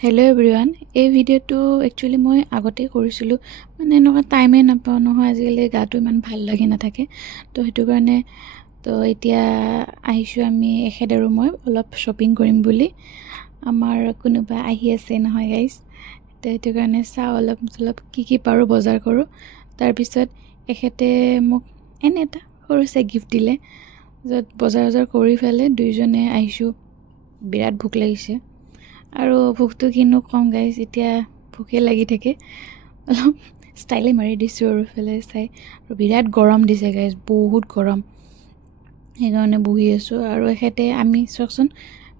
Hello' everyone. এই ভিডিঅ'টো actually মই আগতেই কৰিছিলোঁ, মানে এনেকুৱা টাইমেই নাপাওঁ নহয়, আজিকালি গাটো ইমান ভাল লাগি নাথাকে। তো সেইটো কাৰণে এতিয়া আহিছোঁ আমি এখেত আৰু মই অলপ শ্বপিং কৰিম বুলি। আমাৰ কোনোবা আহি আছে নহয় গাইজ, তো সেইটো কাৰণে চাওঁ অলপ কি পাৰোঁ বজাৰ কৰোঁ। তাৰপিছত এখেতে মোক এনে এটা সৰুছে গিফ্ট দিলে, য'ত বজাৰ কৰি পেলাই দুয়োজনে আহিছোঁ। বিৰাট ভোক লাগিছে আৰু ভোকটো কিনো কম গাইজ, এতিয়া ভোকে লাগি থাকে। অলপ ষ্টাইলে মাৰি দিছোঁ আৰু ইফালে চাই, আৰু বিৰাট গৰম দিছে গাইজ, বহুত গৰম। সেইকাৰণে বহি আছোঁ আৰু এখেতে আমি চাওকচোন,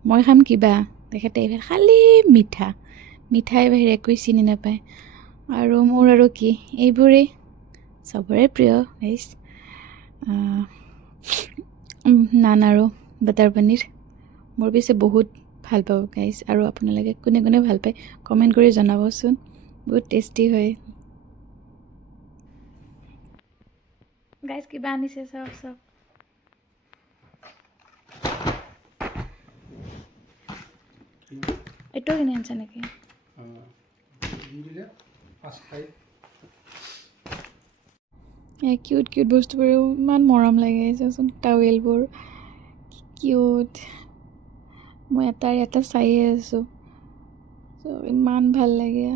মই খাম কিবা, তেখেতে খালী মিঠাই বাহিৰে একোৱেই চিনি নাপায়। আৰু মোৰ আৰু কি, এইবোৰেই চবৰে প্ৰিয় গাইজ, নান আৰু বাটাৰ পনীৰ। মোৰ পিছে বহুত ভাল পাব গাইজ, আৰু আপোনালোকে কোনে ভাল পায় কমেণ্ট কৰি জনাবচোন, বহুত টেষ্টি হয় গাইজ। কিবা আনিছে চাওক এইটো কিনি আনিছে নেকি? কিউট বস্তুবোৰ ইমান মৰম লাগে চাচোন, টাৱেলবোৰ কিউট। মই এটা চায়ে আছোঁ, ইমান ভাল লাগে।